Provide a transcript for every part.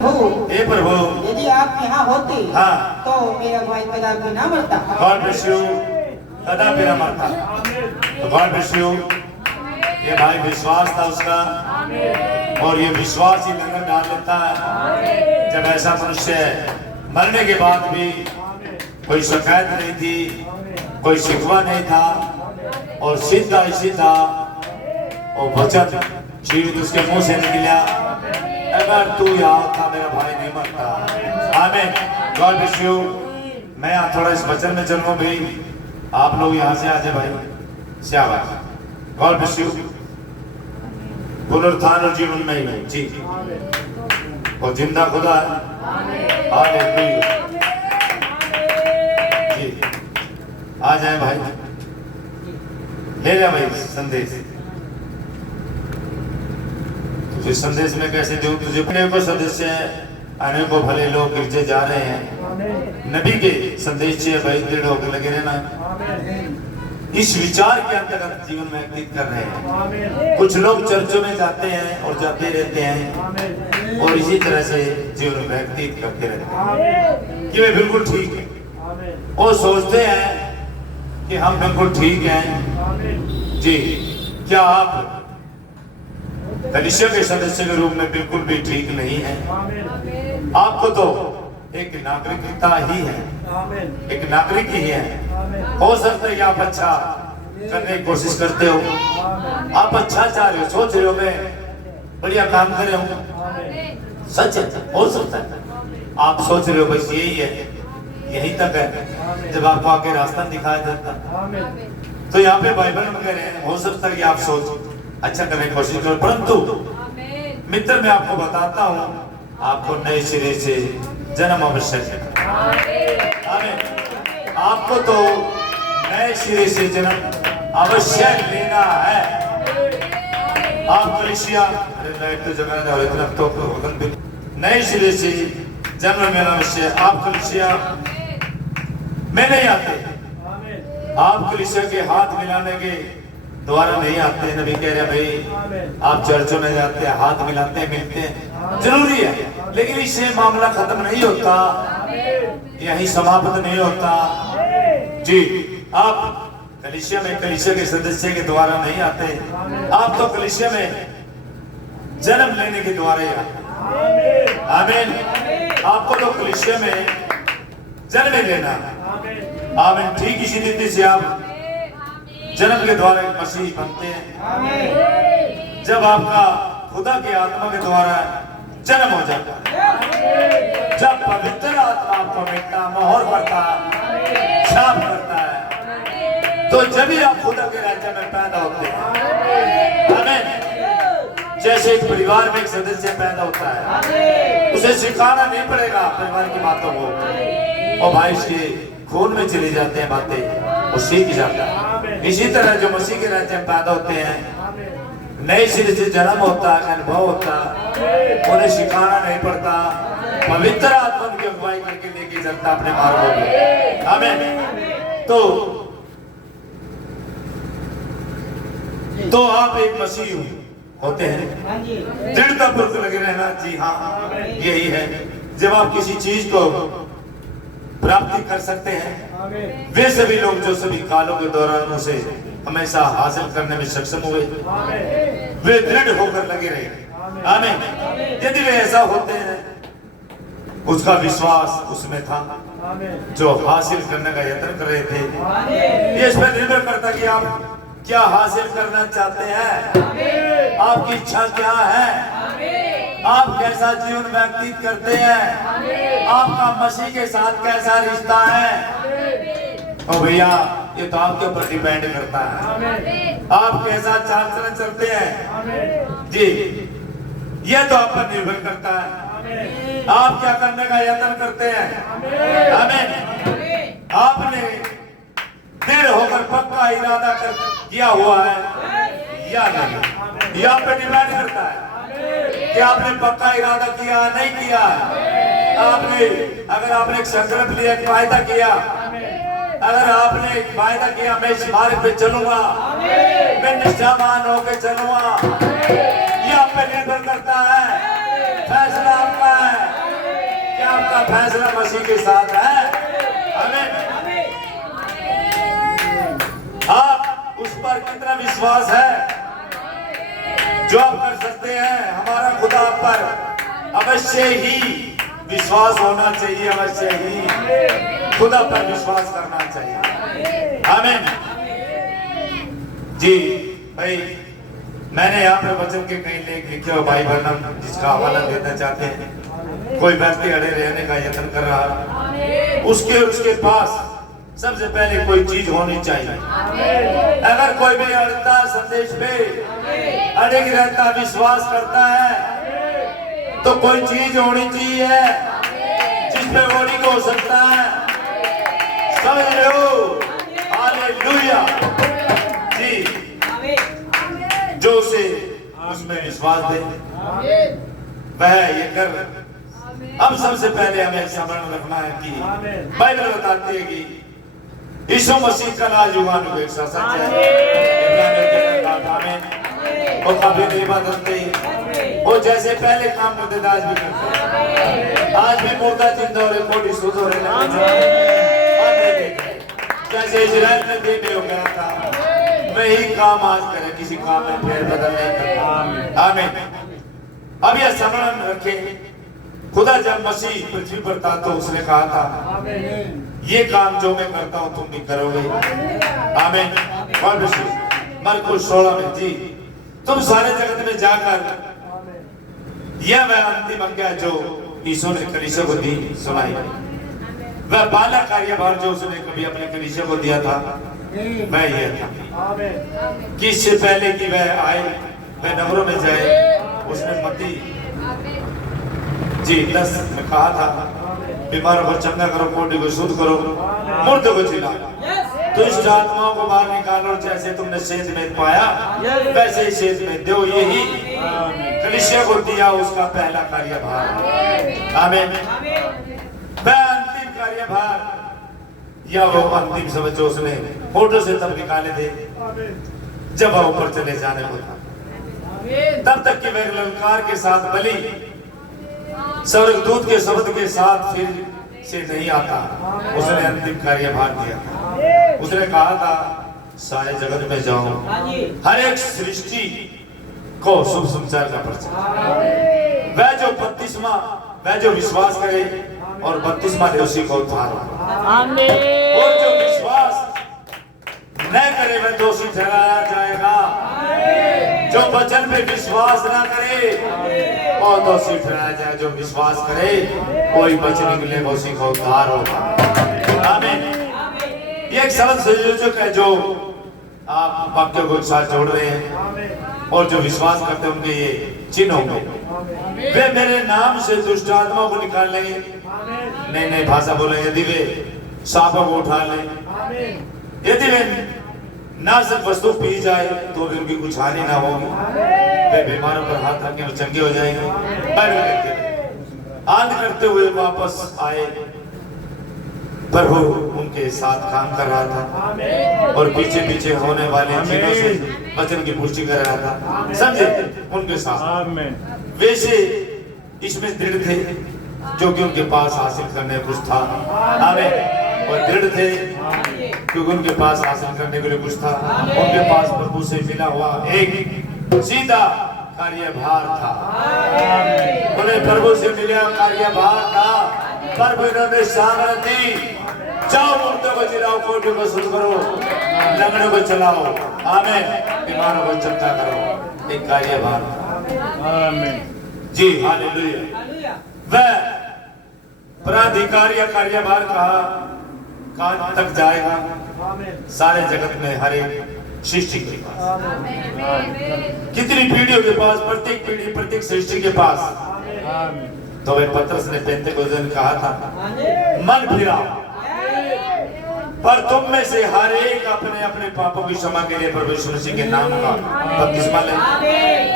हे प्रभु, यदि आप यहाँ होते हाँ, तो मेरा भाई कदापि ना मरता। गॉड ब्लेस यू, कदापि ना मरता। तो गॉड ब्लेस यू। ये भाई विश्वास था उसका, और ये विश्वास ही लंगर डाल लेता है। जब ऐसा मनुष्य मरने के बाद भी कोई शिकायत नहीं थी, कोई शिकवा नहीं था, और सीधा ही सीधा और वचन जीवित उसके मुंह से निकला, अगर तू यहाँ था मेरा भाई नहीं मरता। आमीन। God bless you. मैं यहाँ थोड़ा इस वचन में चलूँ भाई, आप लोग यहाँ से आ जाए भाई। शाबाश। God bless you. पुनरुत्थान और जीवन में ही जी, और जिंदा खुदा है। हालेलुया जी। आ जाए भाई, ले जा भाई संदेश। तुझे संदेश में कैसे दूं? तुझे अनेकों सदस्य अनेकों भले लोग गिरजे जा रहे हैं। नबी के संदेश से भाई दृढ़ होकर लगे रहना। इस विचार के अंतर्गत जीवन में व्यतीत कर रहे हैं। कुछ लोग चर्चों में जाते हैं और जाते रहते हैं, और इसी तरह से जीवन में व्यतीत करते रहते हैं कि वे बिल्कुल ठीक है। वो सोचते हैं कि हम बिल्कुल ठीक हैं जी। क्या आप कलीसिया के सदस्य के रूप में बिल्कुल भी ठीक नहीं है? आपको तो एक नागरिकता ही है, एक नागरिक ही है। हो सकता है कि आप अच्छा करने की कोशिश करते हो, आप अच्छा चाह रहे हो, सोच रहे हो मैं बढ़िया काम कर रहा हूँ, सच है। हो सकता है आप सोच रहे हो बस यही है, यही तक है। जब आपको आके रास्ता दिखाया जाता, तो यहाँ पे बाइबल में कह रहे हैं हो सकता है कि आप सोच अच्छा करने की कोशिश करो, परंतु मित्र मैं आपको बताता हूँ, आपको नए सिरे से जन्म आवश्यक है। आमीन। आपको तो नए सिरे से जन्म अवश्य लेना है। आप कलीसिया तो जगह इतना तो नए सिरे से जन्म लेना अवश्य। आप कलीसिया में नहीं आते, आप कलीसिया के हाथ मिलाने के द्वारा नहीं आते। नबी कह रहे भाई आप चर्चों में जाते हैं, हाथ मिलाते हैं, मिलते हैं, जरूरी है, लेकिन इससे मामला खत्म नहीं होता, यही समाप्त नहीं होता जी। आप कलीसिया में कलीसिया के सदस्य के द्वारा नहीं आते, आप तो कलीसिया में जन्म लेने के द्वारा ही आते। आमीन। आपको तो कलीसिया में जन्म लेना। आमीन। ठीक इसी रीति से आप जन्म के द्वारा एक मसीह बनते हैं, जब आपका खुदा के आत्मा के द्वारा जन्म हो जाता है, जब पवित्र आत्मा आपको मिलता, मोहर करता, छाप करता है, तो जब ही आप खुदा के राज्य में पैदा होते हैं। आमीन। जैसे एक परिवार में एक सदस्य पैदा होता है, उसे सिखाना नहीं पड़ेगा परिवार की बातों को, और भाई इसके खून में चली जाते हैं बातें, वो सीख जाता है। इसी तरह जो मसीह के राज्य में पैदा होते हैं, नए सिरे से जन्म होता है, अनुभव होता, उन्हें सिखाना नहीं पड़ता, पवित्र आत्मा की अगुवाई करके लेके चलता अपने मार्गों में। आमीन। तो आप एक मसीह होते हैं, दृढ़ता पूर्वक लगे रहना। जी हाँ, यही है। जब आप किसी चीज को प्राप्ति कर सकते हैं, वे सभी लोग जो सभी कालों के दौरान उसे हमेशा हासिल करने में सक्षम हुए, वे दृढ़ होकर लगे रहे। आमीन। यदि वे ऐसा होते हैं, उसका विश्वास उसमें था जो हासिल करने का यत्न कर रहे थे। ये इस पर निर्भर करता कि आप क्या हासिल करना चाहते हैं, आपकी इच्छा क्या है, आप कैसा जीवन व्यतीत करते हैं, आपका मसीह के साथ कैसा रिश्ता है। ओ भैया, ये तो आपके ऊपर डिपेंड करता है, आप कैसा चाल चलन चलते हैं जी। ये तो आप पर निर्भर करता है, आप क्या करने का यत्न करते हैं। आमीन। आपने दृढ़ होकर पक्का इरादा कर किया हुआ है या नहीं, यह आप पे डिपेंड करता है कि आपने पक्का इरादा किया नहीं किया। आपने अगर आपने एक संकल्प लिया, एक वायदा किया, अगर आपने एक वायदा किया मैं इस मार्ग पे चलूंगा, मैं निष्ठावान होकर चलूंगा, ये आप पे निर्भर करता है। फैसला आपका है। फैसला मसीह के साथ है। आमीन। आप उस पर कितना विश्वास है जो आप कर सकते हैं? हमारा खुदा आप पर अवश्य ही विश्वास होना चाहिए, अवश्य ही खुदा पर विश्वास करना चाहिए। आमीन। जी भाई, मैंने यहाँ पर वचन के कई लेख लिखे हो भाई वर्णन जिसका हवाला देना चाहते हैं। कोई व्यक्ति अड़े रहने का यत्न कर रहा, उसके पास सबसे पहले कोई चीज होनी चाहिए। अगर कोई भी अड़ता संदेश पे अड़े रहता, विश्वास करता है, तो कोई चीज होनी चाहिए जिसपे वो नहीं हो सकता है। समझ रहे हो? हालेलुया। जी, जो उसे उसमें विश्वास दे वह ये कर। अब सबसे पहले हमें स्मरण रखना है कि बाइबल बताती है कि यीशु मसीह का राज युगानुग सच है। वो कभी नहीं बदलते, वो जैसे पहले काम करते थे आज भी करते। आज भी मुर्दा जिंदा हो रहे, कोड़ी शुद्ध हो रहे। जैसे इजराइल में देने हो गया था, वही काम आज करे, किसी काम में फेर बदल नहीं करता। आमीन। अब यह स्मरण रखे, खुदा जब मसीह पृथ्वी पर था तो उसने कहा था ये काम जो मैं करता हूं तुम भी करोगे। आमीन। मरकुस 16 में जी, तुम सारे जगत में जाकर यह वह अंतिम आज्ञा जो यीशु ने कलीसिया को दी सुनाई। वह पहला कार्यभार जो उसने कभी अपने कलीसिया को दिया था वह यह था कि इससे पहले कि वह आए, वह नगरों में जाए, उसने मत्ती जी 10 में कहा था बीमारों को चंगा करो, कोढ़ी को शुद्ध करो, मुर्दों को जिलाओ, दुष्ट आत्माओं को बाहर निकालो, जैसे तुमने सेज में पाया वैसे ही सेज में दो। यही कलीसिया को दिया उसका पहला कार्यभार। आमीन। वह अंतिम कार्यभार या वो अंतिम शब्द जो उसने फोटो से तब निकाले थे जब वह ऊपर चले जाने को था। तब तक कि वह ललकार के साथ बलि स्वर्गदूत के शब्द के साथ फिर से नहीं आता। उसने अंतिम कार्यभार दिया। उसने कहा था सारे जगत में जाओ, हर एक सृष्टि को शुभ समाचार का प्रचार। वह जो बपतिस्मा, वह जो विश्वास करे और बपतिस्मा ले उसी को उद्धार होगा। और जो विश्वास न करे वह दोषी ठहराया जाएगा। जो वचन पे विश्वास ना करे और दोषी ठहराया जाए। जो विश्वास करे कोई वचन निकले उसी को उद्धार होगा। आमीन। ये एक सरल संयोजक है जो आप वाक्य को एक साथ जोड़ रहे हैं, और जो विश्वास करते हैं उनके ये चिन्ह होंगे। वे मेरे नाम से दुष्ट आत्माओं को निकाल लेंगे, नई नई भाषा बोलेंगे, यदि वे सांपों को उठा लें, यदि वे नाशक वस्तु पी जाए तो भी उनकी कुछ हानि ना होगी, वे बीमारों पर हाथ रखने में चंगे हो जाएंगे। आंध करते हुए वापस आए, प्रभु उनके साथ काम कर रहा था और पीछे पीछे होने वाले चीजों से वचन की पुष्टि कर रहा था। समझे? उनके साथ वैसे इसमें दृढ़ थे जो कि उनके पास हासिल करने कुछ था। आमीन। और दृढ़ थे क्योंकि उनके पास हासिल करने के लिए कुछ था। उनके पास प्रभु से मिला हुआ एक सीधा कार्यभार था। उन्हें प्रभु से मिला कार्यभार था। प्रभु इन्होंने सामर्थ दी, जाओ मुर्दों को जिलाओ, कोढ़ियों को शुद्ध करो, लंगड़ों को चलाओ, आमीन, बीमारों को चंगा करो। एक कार्यभार था। जी हालेलुया। वह प्राधिकार या कार्यभार कहाँ तक जाएगा? सारे जगत में हर एक सृष्टि के पास, कितनी पीढ़ियों के पास, प्रत्येक पीढ़ी प्रत्येक सृष्टि के पास। तो वे पतरस ने पेंतेकोस्ते में कहा था मन फिराओ, पर तुम में से हर एक अपने अपने पापों की क्षमा के लिए प्रभु यीशु मसीह के नाम का बपतिस्मा ले,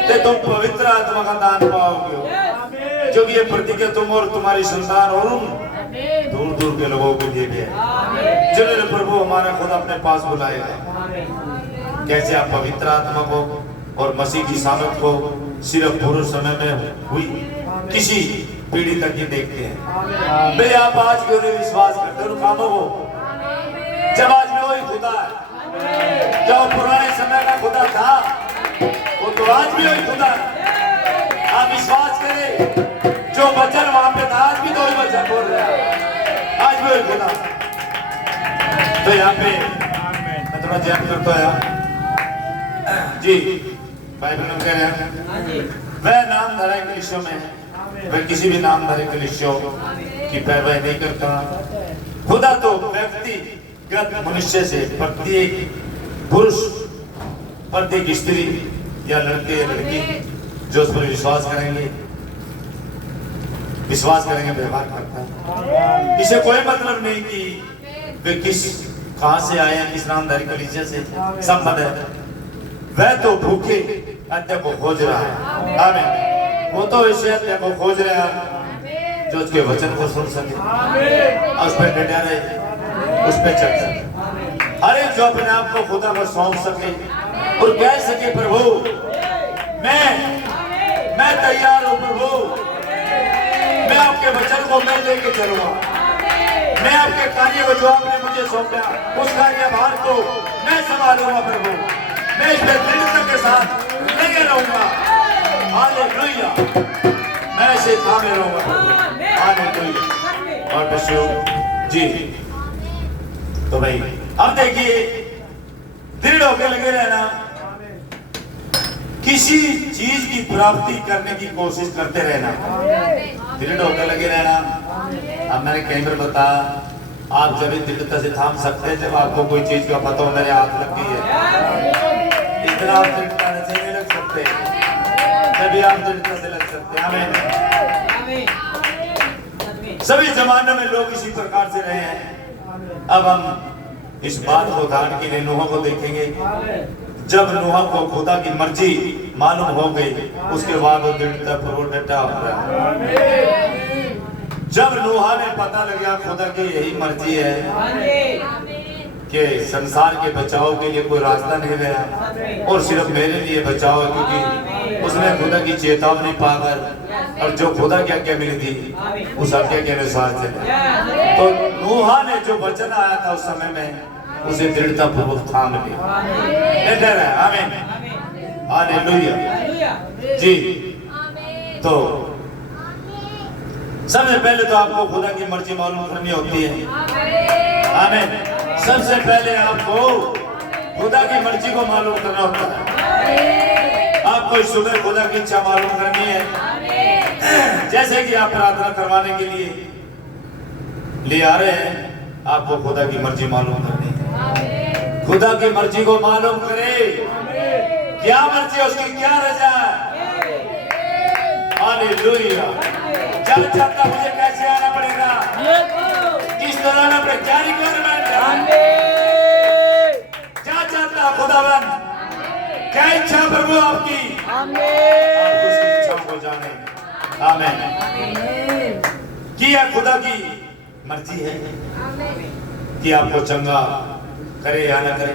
तो तुम पवित्र आत्मा का दान पाओगे, जो कि ये प्रतिज्ञा तुम और तुम्हारी संतान और दूर दूर के लोगों के लिए भी है, जिन्होंने प्रभु हमारा खुद अपने पास बुलाएगा। कैसे आप पवित्र आत्मा को और मसीह की सामर्थ को सिर्फ पूर्व समय में हुई किसी पीढ़ी तक ये देखते हैं। भाई आप आज क्यों नहीं विश्वास करते उन कामों को, जब आज में वही खुदा है, जो पुराने समय का खुदा था वो तो आज भी वही खुदा है। आप विश्वास करें, जो वचन वहां पे था आज भी तो वही वचन बोल रहा है, आज भी वही खुदा। तो यहाँ पे मैं थोड़ा ध्यान करता है जी, बाइबल में कह रहे हैं वह नाम धारे कलीसियों में है, वह किसी भी नाम धारे कलीसियों की पैरवी नहीं करता। खुदा तो व्यक्तिगत मनुष्य से प्रत्येक पुरुष, प्रत्येक स्त्री या लड़के या लड़की जो उस पर विश्वास करेंगे व्यवहार करता है। इसे कोई मतलब नहीं कि वे कहाँ से आए हैं, किस नामधारी कलीसिया से संबंध है। वह तो भूखे हत्या को खोज रहा है, आमीन। वो तो ऐसे हत्या को खोज रहा है जो उसके वचन को सुन सके और उस पर डटा रहे, उस पर चल सके। हर एक जो अपने आप को खुदा को सौंप सके और कह सके प्रभु मैं तैयार हूँ, प्रभु मैं आपके वचन को मैं लेके चलूंगा, मैं आपके कार्य को जो आपने मुझे सौंपा उस कार्य भार को मैं संभालूंगा प्रभु, मैं इस पर दृढ़ता के साथ लगे रहूंगा। हालेलुया, मैं ऐसे थामे रहूंगा। हालेलुया। और बच्चों जी, तो भाई अब देखिए, दृढ़ होकर लगे रहना, किसी चीज की प्राप्ति करने की कोशिश करते रहना, दृढ़ होकर लगे रहना। अब मैंने कई बार बताया, आप जब दृढ़ता से थाम सकते हैं जब आपको कोई चीज का पता हो मेरे हाथ लग गई है, इतना आप दृढ़ता से नहीं लग सकते, तभी आप दृढ़ता से लग सकते हैं। आमीन। सभी जमानों में लोग इसी प्रकार से रहे हैं। अब हम इस बात को उदाहरण के लिए नूह को देखेंगे। जब नूह को खुदा की मर्जी मालूम हो गई, उसके बाद वो दृढ़ता पूर्वक डटा हुआ। जब नूह ने पता लगा खुदा की यही मर्जी है कि संसार के बचाव के लिए कोई रास्ता नहीं रहा और सिर्फ मेरे लिए बचाव है, क्योंकि उसने खुदा की चेतावनी पाकर और जो खुदा की आज्ञा मिली थी उस आज्ञा के अनुसार चला। तो नूह ने जो वचन आया था उस समय में उसे दृढ़ता पूर्वक थाम लिया। आमीन, हालेलुया जी। तो सबसे पहले तो आपको खुदा की मर्जी मालूम करनी होती है। आमीन। सबसे पहले आपको खुदा की मर्जी को मालूम करना होता है। आपको सुबह खुदा की इच्छा मालूम करनी है। जैसे कि आप प्रार्थना करवाने के लिए आ रहे हैं, आपको खुदा की मर्जी मालूम करनी है। खुदा की मर्जी को मालूम करे, क्या मर्जी है उसकी, क्या रजा है। हालेलुया। चल चलता मुझे कैसे आना पड़ेगा, किस तरह आना पड़ेगा, क्या रिक्वायरमेंट है, क्या चाहता खुदावन, क्या इच्छा प्रभु आपकी, आप उसकी इच्छा को जाने। आमीन। किया खुदा की मर्जी है कि आपको चंगा करे या न करे,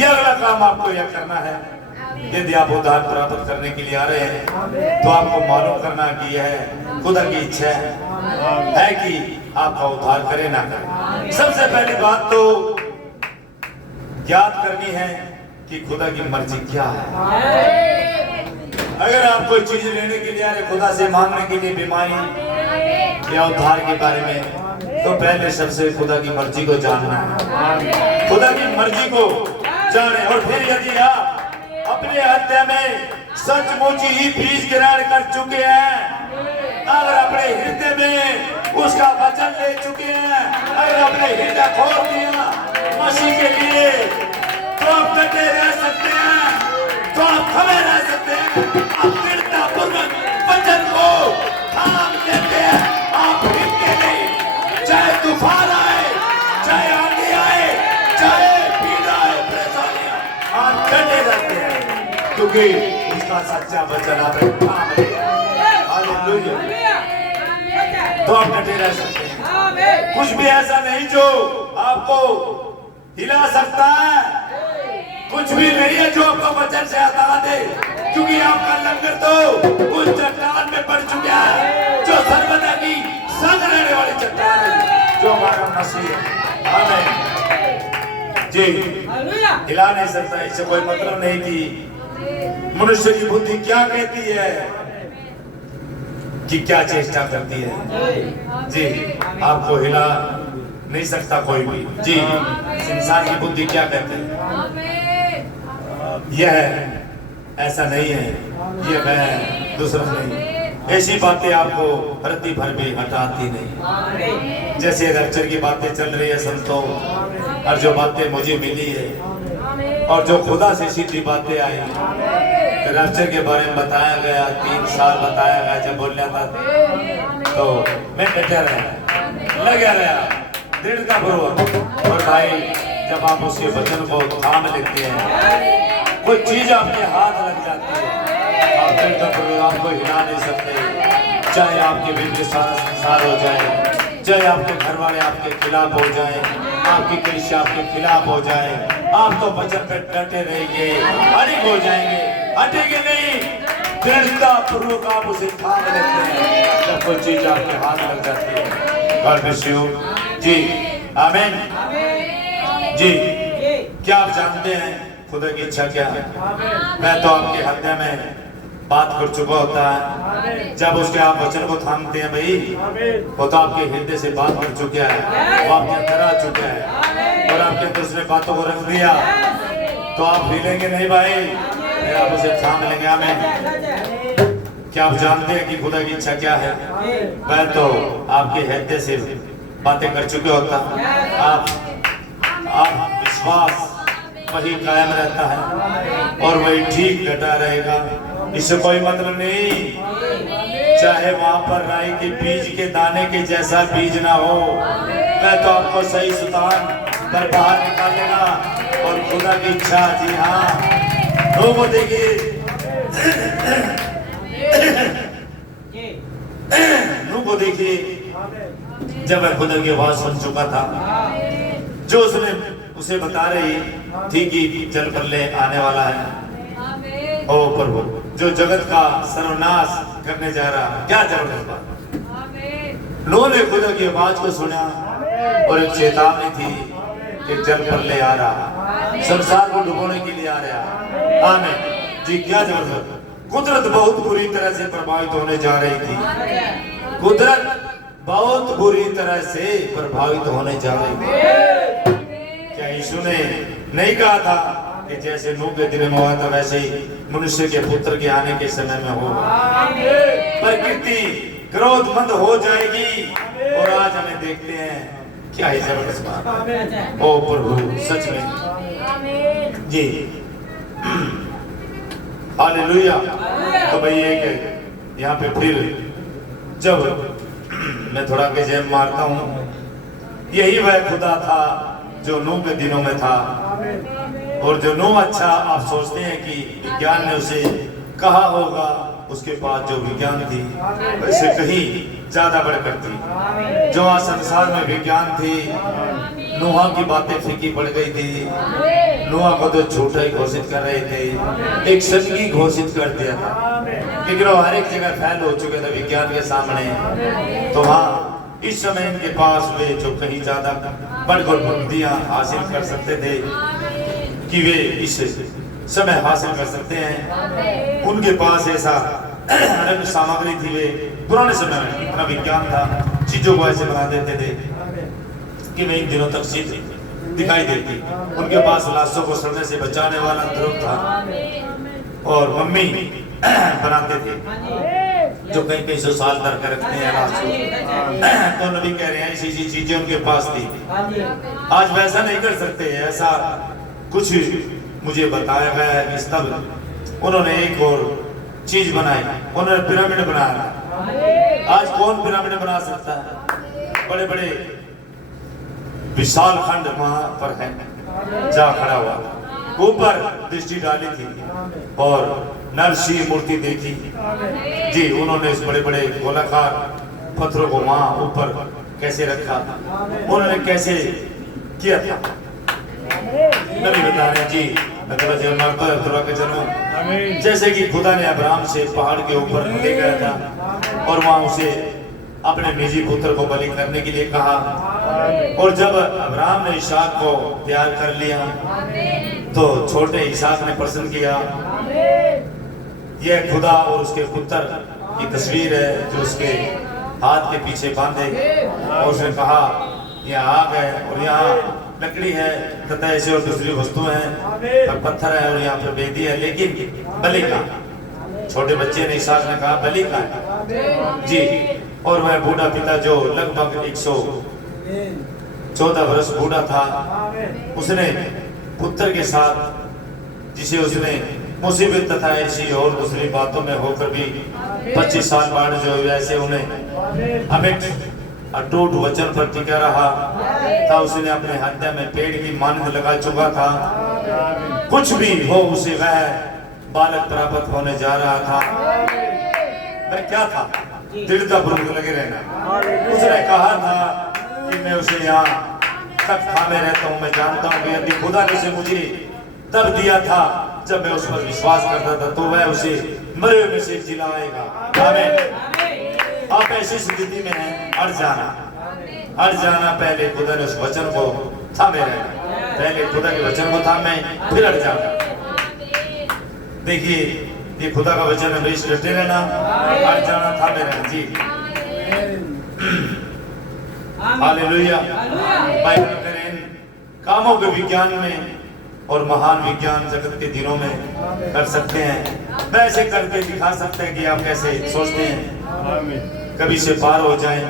ये अगला काम आपको यह करना है। यदि आप उद्धार प्राप्त करने के लिए आ रहे हैं तो आपको मालूम करना कि यह खुदा की इच्छा है कि आपका उद्धार करे ना करे। सबसे पहली बात तो याद करनी है कि खुदा की मर्जी क्या है। अगर आप कोई चीज लेने के लिए आ रहे, खुदा से मांगने के लिए बीमारी या उद्धार के बारे में, तो पहले सबसे खुदा की मर्जी को जानना है। खुदा की मर्जी को जाने और फिर यदि आप अपने हृदय में सचमुच ही बीज ग्रहण कर चुके हैं, अगर अपने हृदय में उसका वचन ले चुके हैं, अगर अपने हृदय खोल दिया मसीह के लिए, तो आप डटे रह सकते हैं, तो आप खड़े रह सकते हैं। आप दृढ़ता पूर्वक वचन को थाम लेते हैं, आप हिलते नहीं, चाहे तूफान आए, चाहे आंधी आए, चाहे पीड़ा आए, परेशानियां, आप डटे रहते हैं क्योंकि उसका सच्चा वचन आपने थाम लिया। हालेलुया। तो आप डटे रह सकते हैं। कुछ भी ऐसा नहीं जो आपको हिला सकता है, कुछ भी नहीं है जो आपको वचन से हटा दे। क्योंकि आपका लंगर तो उस चट्टान में पड़ चुका है जो सर्वदा की संग रहने वाली चट्टान है, जो हमारा मसीह है। आमीन जी। हिला नहीं सकता, इससे कोई मतलब नहीं कि मनुष्य की बुद्धि क्या कहती है कि क्या चेष्टा करती है जी, आपको हिला नहीं सकता कोई भी जी। इंसान की बुद्धि क्या कहती है, यह ऐसा नहीं है, ये मैं दूसरा नहीं, ऐसी बातें आपको प्रति भर भी हटाती नहीं। जैसे रैप्चर की बातें चल रही है संतों, और जो बातें मुझे मिली है और जो खुदा से सीधी बातें आई, रैप्चर के बारे में बताया गया, 3 साल बताया गया। जब बोलना था तो मैं बैठा रहा, लगा रहा दृढ़ता पूर्वक। और भाई जब आप उसके वचन को थाम लेते हैं, कोई चीज आपके हाथ लग जाती है, आप दृढ़ता पूर्वक आपको हिला नहीं सकते। चाहे आपके बीच सारा संसार हो जाए, चाहे आपके घर वाले आपके खिलाफ हो जाए, आपकी कलिसिया आपके खिलाफ हो जाए, आप तो वचन पे डटे रहेंगे, अड़िग हो जाएंगे, हटेंगे नहीं। दृढ़ता पूर्वक आप उसे थाम लेते हैं जब कोई चीज आपके हाथ लग जाती है। गॉड ब्लेस यू जी। आमीन जी। क्या आप जानते हैं खुदा की इच्छा क्या है? मैं तो आपके हृदय में बात कर चुका होता है। जब उसके आप वचन को थामते हैं भाई, वो तो आपके हृदय से बात कर चुका है, वो आपके अंदर आ चुका है और आपके अंदर उसने बातों को रख दिया, तो आप हिलेंगे नहीं भाई, फिर आप उसे थाम लेंगे। हमें क्या आप जानते हैं कि खुदा की इच्छा क्या है? मैं तो आपके हृदय से बातें कर चुके होता, आप विश्वास वही कायम रहता है और वही ठीक डटा रहेगा। इससे कोई मतलब नहीं, चाहे वहां पर राई के बीज के दाने के जैसा बीज ना हो, मैं तो आपको सही सुतान पर बाहर निकालेगा। और खुदा की इच्छा, जी हाँ, लोगों देखिए लोगों देखिए, जब मैं खुदा की आवाज सुन चुका था, जो उसने उसे बता रही थी कि जल प्रलय आने वाला है, ओ प्रभु, जो जगत का सर्वनाश करने जा रहा, क्या जबरदस्त बात। लोगों ने खुदा की आवाज को सुना और एक चेतावनी थी कि जल प्रलय आ रहा, संसार को डुबोने के लिए आ रहा। आमीन जी। क्या जबरदस्त। कुदरत बहुत बुरी तरह से प्रभावित होने जा रही थी, कुदरत बहुत बुरी तरह से प्रभावित होने जा रही थी। क्या यीशु ने नहीं कहा था कि जैसे नूह के दिन में हुआ था वैसे ही मनुष्य के पुत्र के आने के समय में हो? प्रकृति क्रोधमंद हो जाएगी और आज हमें देखते हैं क्या ही जबरदस्त बात। ओ प्रभु, सच में जी, हालेलुया। तो भाई एक यहाँ पे फिर जब मैं थोड़ा के जय मारता हूँ, यही वह खुदा था जो नूह के दिनों में था। और जो नूह अच्छा आप सोचते हैं कि विज्ञान ने उसे कहा होगा, उसके पास जो विज्ञान थी वैसे कहीं ज्यादा बढ़कर थी। जो आज संसार में विज्ञान थी, नूह की बातें फीकी पड़ गई थी। नूह को तो झूठा ही घोषित कर रहे थे, एक सच्ची घोषित कर दिया था, लेकिन वो हर एक जगह फैल हो चुके थे विज्ञान के सामने। तो हाँ, इस समय इनके पास वे जो कहीं ज्यादा बढ़कर बुद्धियां हासिल कर सकते थे कि वे इस समय हासिल कर सकते हैं, उनके पास ऐसा अनंत सामग्री थी। वे पुराने समय में इतना विज्ञान था, चीजों को ऐसे बना देते थे कि वे इन दिनों तक चीज दिखाई देती। उनके पास लाशों को सड़ने से बचाने वाला ध्रुव था और मम्मी बनाते थे जो कहीं कहीं 100 साल तक रखते हैं लाश को। तो नबी कह रहे हैं ऐसी चीजें उनके पास थी। आज वैसा नहीं कर सकते, ऐसा कुछ मुझे बताया गया है कि तब उन्होंने एक और चीज बनाई, उन्होंने पिरामिड बनाया। आज कौन पिरामिड बना सकता है? बड़े बड़े विशाल खंड वहां पर है, जा खड़ा हुआ, ऊपर दृष्टि डाली थी और नरसी मूर्ति देखी जी। उन्होंने इस बड़े बड़े गोलाकार पत्थरों को वहां ऊपर कैसे रखा, उन्होंने कैसे किया था, नबी बता रहे जी। मैं थोड़ा जन्म मारता है, थोड़ा के जन्म जैसे कि खुदा ने अब्राहम से पहाड़ के ऊपर ले गया था और वहां उसे अपने निजी पुत्र को बलि करने के लिए कहा, और जब अब्राहम ने इसहाक को तैयार कर लिया तो छोटे इसहाक ने प्रश्न किया। यह खुदा और उसके पुत्र की तस्वीर है जो उसके हाथ के पीछे बांधे, और उसने कहा यह आग है और यहाँ लकड़ी है तथा ऐसे और दूसरी वस्तुएं हैं और पत्थर है और यहाँ पर वेदी है, लेकिन बलि का। छोटे बच्चे ने इसहाक ने कहा बलि का है जी। और वह बूढ़ा पिता जो लगभग 114 वर्ष बूढ़ा था, उसने पुत्र के साथ जिसे उसने मुसीबत तथा ऐसी और दूसरी बातों में होकर भी 25 साल बाद जो वैसे उन्हें अमिट अटूट वचन पर टिका रहा था। उसने अपने हत्या में पेड़ की मानद लगा चुका था। कुछ भी हो उसे वह बालक प्राप्त होने जा रहा था। वह क्या था? दृढ़ता पूर्वक लगे रहना। उसने कहा था कि मैं उसे यहाँ तक थामे रहता हूँ। मैं जानता हूँ कि यदि खुदा ने उसे मुझे तब दिया था जब मैं उस पर विश्वास करता था, तो वह उसे मरे हुए में से जिलाएगा। आमीन। आप ऐसी स्थिति में हैं, अड़ जाना। पहले खुदा ने उस वचन को थामे रहना। पहले खुदा के वचन को थामे, फिर अड़ जाना। देखिए ये खुदा का वचन है, इस डटे रहना, अड़ जाना, थामे रहना जी। हालेलुया। बाइबल करें कामों के विज्ञान में और महान विज्ञान जगत के दिनों में कर सकते हैं। वैसे करके दिखा सकते हैं कि आप कैसे सोचते हैं, कभी से पार हो जाएं।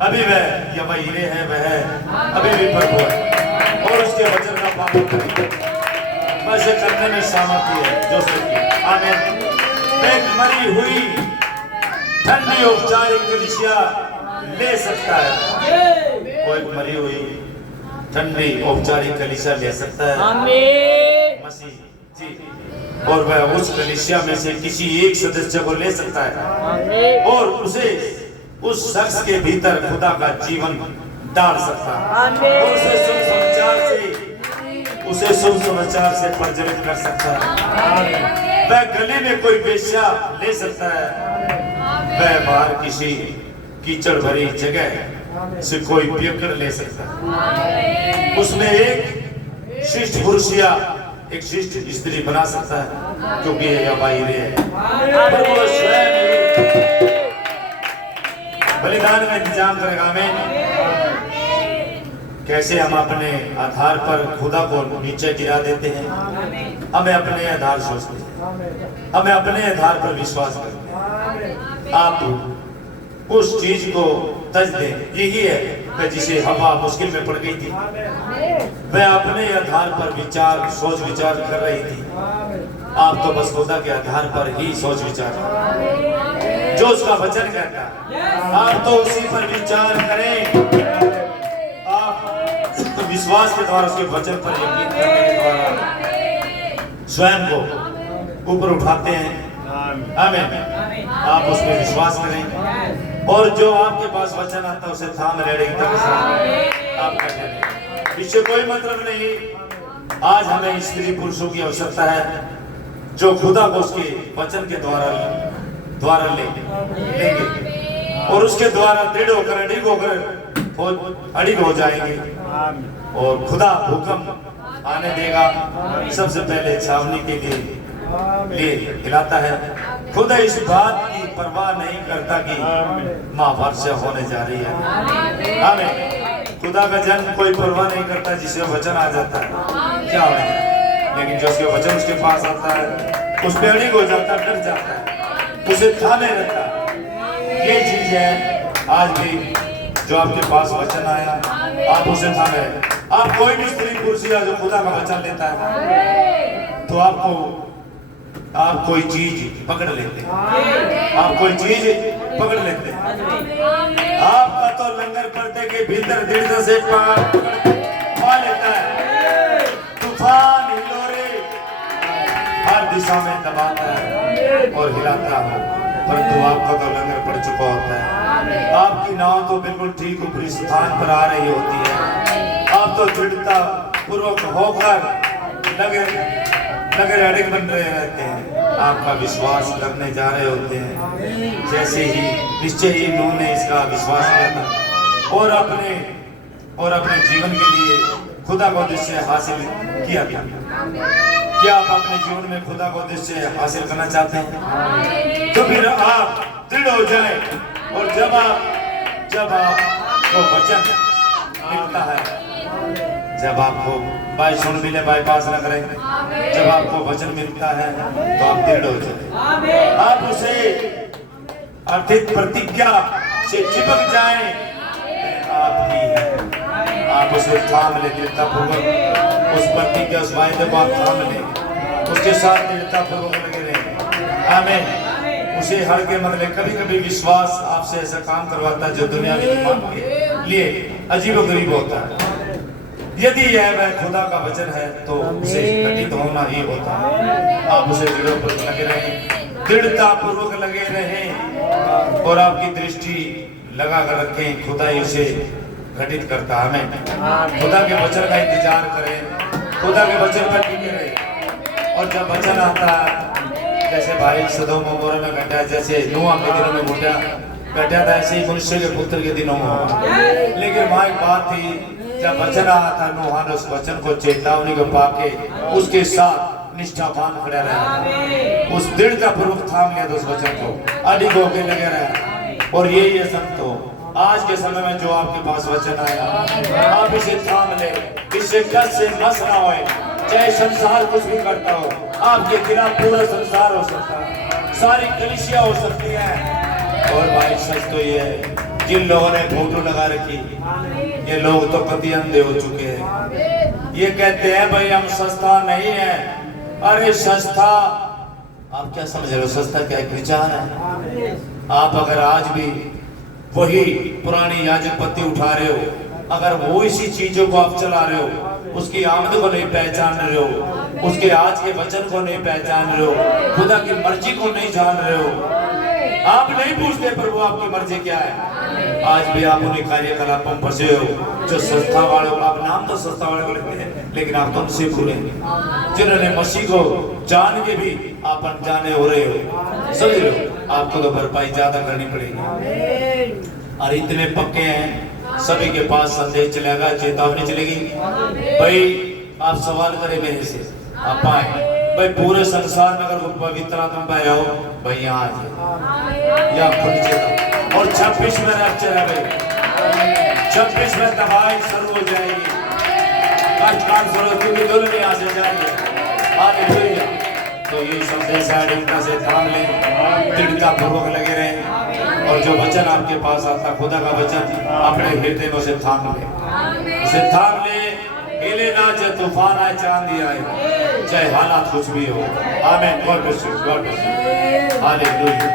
अभी वह या वह हीरे है, वह अभी भी प्रभु है और उसके वचन का पालन करें। वैसे करने में सामर्थ्य है जो सही। आमीन। एक मरी हुई ठंडी औपचारिक कलीसिया ले सकता है। कोई मरी हुई ठंडी औपचारिक कलीसिया ले सकता है मसीह जी, और वह उस कलीसिया में से किसी एक सदस्य को ले सकता है और उसे उस शख्स के भीतर खुदा का जीवन डाल सकता है और उसे शुभ समाचार से प्रज्वलित कर सकता है। वह गले में कोई वेश्या ले सकता है। वह बाहर किसी कीचड़ भरी जगह से कोई पियकर ले सकता है। उसमें एक शिष्ट पुरुष या एक शिष्ट स्त्री बना सकता है, क्योंकि यह बाहरी है। पर वो स्वयं बलिदान का इंतजाम करेगा। हमें कैसे हम अपने आधार पर खुदा को नीचे गिरा देते हैं। हमें अपने आधार सोचते हैं, हमें अपने आधार पर विश्वास करते हैं। आप उस चीज को तज दें। यही है जिसे हवा मुश्किल में पड़ गई थी, वह अपने आधार पर सोच विचार कर रही थी। आप तो बस खुदा के आधार पर ही सोच विचार, जो उसका वचन कहता है आप तो उसी पर विचार करें। आप विश्वास के द्वारा उसके वचन पर यकीन करने के द्वारा स्वयं को ऊपर उठाते हैं। आमीन। आप उसमें विश्वास करें और जो आपके पास वचन आता है उसे थाम लेने की तरफ आप करें। इससे कोई मतलब नहीं। आज हमें स्त्री पुरुषों की आवश्यकता है जो खुदा को उसके वचन के द्वारा लेंगे और उसके द्वारा दृढ़ होकर अड़िग हो जाएंगे और खुदा भूकंप आने देगा। सबसे पहले छावनी के लिए हिलाता है। खुदा इस बात की परवाह नहीं करता कि माँ वर्षा होने जा रही है। आमीन। खुदा का जन कोई परवाह नहीं करता जिसे वचन आ जाता है क्या है, लेकिन जो उसके वचन उसके पास आता है उस पे अड़िग हो जाता है, डर जाता है, उसे थामे रहता है। ये चीज है आज भी जो आपके पास वचन आया आप उसे थामे। आप कोई भी स्त्री पुरुष या जो खुदा का वचन लेता है तो आप कोई चीज पकड़ लेते हैं। आप कोई चीज पकड़ लेते हैं। आपका तो लंगर पर्दे के भीतर दृढ़ता से पा लेता है। तूफान हिलोरे हर दिशा में दबाता है और हिलाता है, परंतु आपका तो लंगर पड़ चुका होता है। आपकी नाव तो बिल्कुल ठीक ऊपरी स्थान पर आ रही होती है। आप तो दृढ़ता पूर्वक होकर लगे अड़िग बन रहे रहते हैं। आपका विश्वास करने जा रहे होते हैं, जैसे ही निश्चय ही इन्होंने इसका विश्वास किया था और अपने जीवन के लिए खुदा का उद्देश्य हासिल किया था। क्या आप अपने जीवन में खुदा का उद्देश्य हासिल करना चाहते हैं? तो फिर आप दृढ़ हो जाए, और जब आपको वचन मिलता है, जब आपको बाई सुन मिले बाईपास न करें, जब आपको वचन मिलता है तो आप दृढ़ हो जाए, आप उसे अर्थित प्रतिज्ञा से चिपक जाएं, आपकी है, आप उसे थाम ले दृढ़ता पूर्वक, उस प्रतिज्ञा उस वायदे को आप थाम ले, उसके साथ दृढ़ता पूर्वक लगे रहें। आमीन। उसे हर के मतलब कभी कभी विश्वास आपसे ऐसा काम करवाता है जो दुनिया के लिए अजीबोगरीब होता है। यदि यह वह खुदा का वचन है तो उसे घटित होना ही होता है। आप उसे दृढ़पूर्वक लगे रहें, दृढ़ता पूर्वक लगे रहें, और आपकी दृष्टि लगा कर रखें, खुदा ही उसे घटित करता है। हमें खुदा के वचन का इंतजार करें, खुदा के वचन पर टिके रहें, और जब वचन आता है, जैसे भाई सदोम और गोमोरा में घटा, जैसे नूह के दिनों में घटा था, ऐसे ही मनुष्य के पुत्र के दिनों में। लेकिन वहाँ एक बात थी, जब वचन आया था, नूह ने उस वचन को, चेतावनी को पाके उसके साथ निष्ठावान खड़ा रहा, उस दृढ़ता पूर्वक थाम लिया था उस वचन को, अडिग होके लगे रहा। और यही है संतो, आज के समय में जो आपके पास वचन आया, आप इसे थाम ले, इससे कष्ट से मस ना होए, चाहे संसार कुछ भी करता हो, आपके खिलाफ पूरा संसार हो सकता है, सारी कलीसिया हो सकती है। और भाई सच तो ये है, जिन लोगों ने फोटो लगा रखी, ये लोग तो कति अंधे हो चुके हैं। ये कहते हैं भाई हम संस्था नहीं है। अरे संस्था, आप क्या समझ रहे हो? संस्था क्या एक विचार है। आप अगर आज भी वही पुरानी याजक पत्ती उठा रहे हो, अगर वो इसी चीजों को आप चला रहे हो, उसकी आमद को नहीं पहचान रहे हो, उसके आज के वचन को नहीं पहचान रहे हो, खुदा की मर्जी को नहीं जान रहे हो, आप नहीं पूछते प्रभु आपकी मर्जी क्या है, आज भी आप उन्हीं कार्यकलापों में फंसे हो जो संस्था वालों, आप नाम तो संस्था वाले को लेते हैं, लेकिन आप तो उनसे भूले, जिन्होंने मसीह को जान के भी आप अनजाने हो रहे हो। समझ रहे हो? आपको तो भरपाई ज्यादा करनी पड़ेगी। और इतने पक्के हैं, सभी के पास संदेश चलेगा, चेतावनी चलेगी। भाई आप सवाल करें मेरे से, आप आए भाई, पूरे संसार में अगर पवित्र आत्मा पाया हो भाई, यहाँ आ या खुद चेता। और 26 में रैप्चर है भाई, 26 में तबाही शुरू हो जाएगी, क्योंकि दुल्हन यहाँ से जाएगी। हालेलुया। तो ये संदेश है, से थाम लें, दृढ़ता पूर्वक लगे रहें, और जो वचन आपके पास आता, खुदा का वचन, अपने हृदय में उसे थाम ले, उसे थाम ले, हिले ना, चाहे तूफान आए, चांदी आए, चाहे हालात कुछ भी हो। आमीन। God bless you, God bless you. Hallelujah.